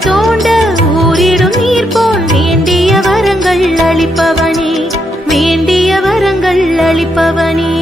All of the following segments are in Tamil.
தோண்ட ஊரிடும் நீர் போல் வேண்டிய வரங்கள் அளிப்பவனே வேண்டிய வரங்கள் அளிப்பவனே.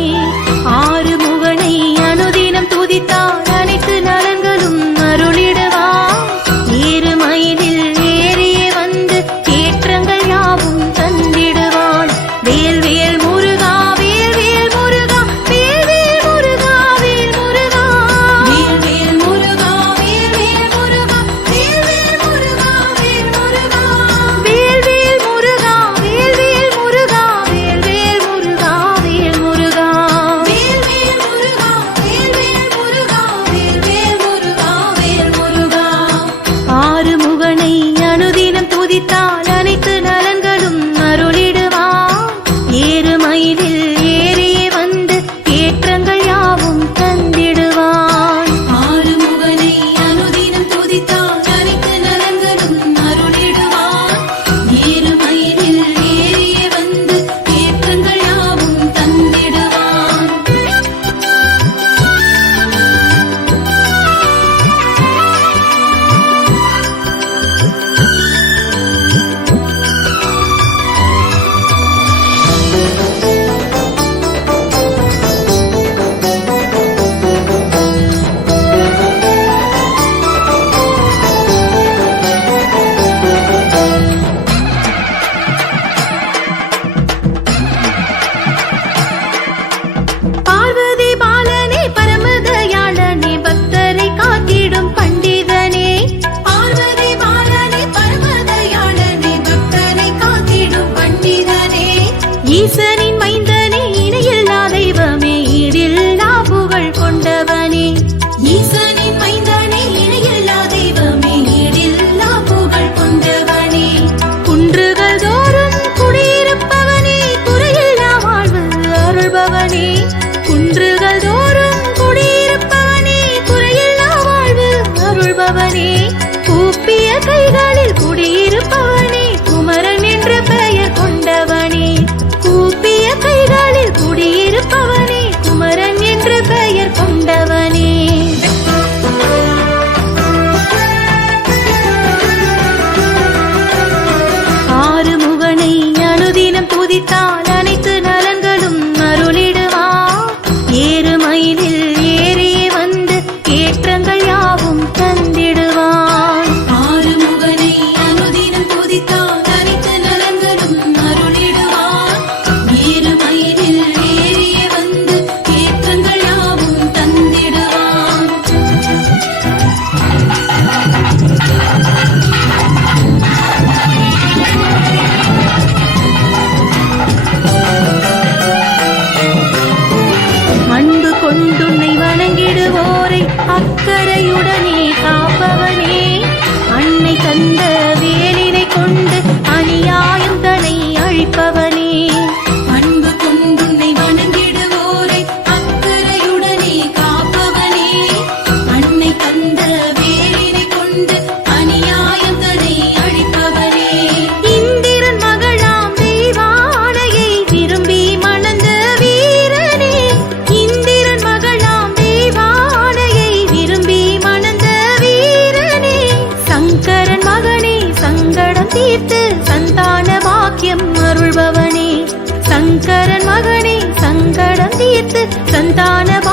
ದಾನವ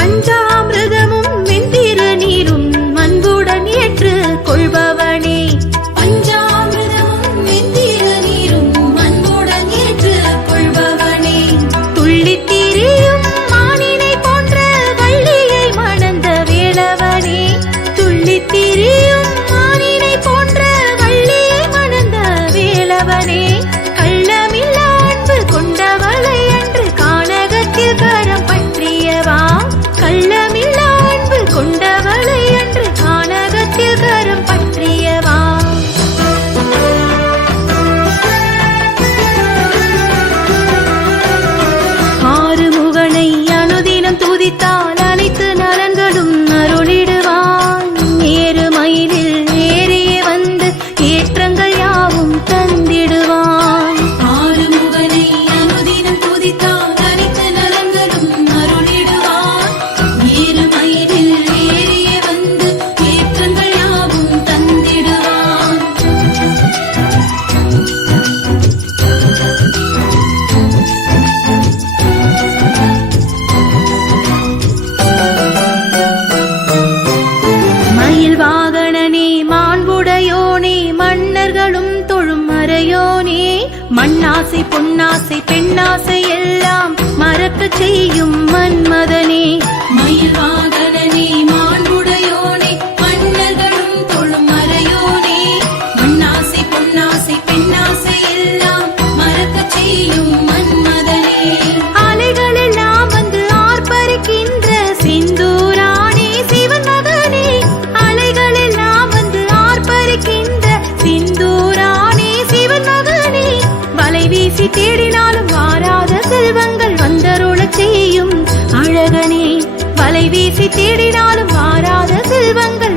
환자 பொன்னாசை பெண்ணாசை எல்லாம் மறக்க செய்யும் மன்மதனே. மயில் மா வலை தேடினாலும் வாராத செல்வங்கள் வந்தருள செய்யும். அழகனே வலை வீசி தேடினாலும் வாராத செல்வங்கள்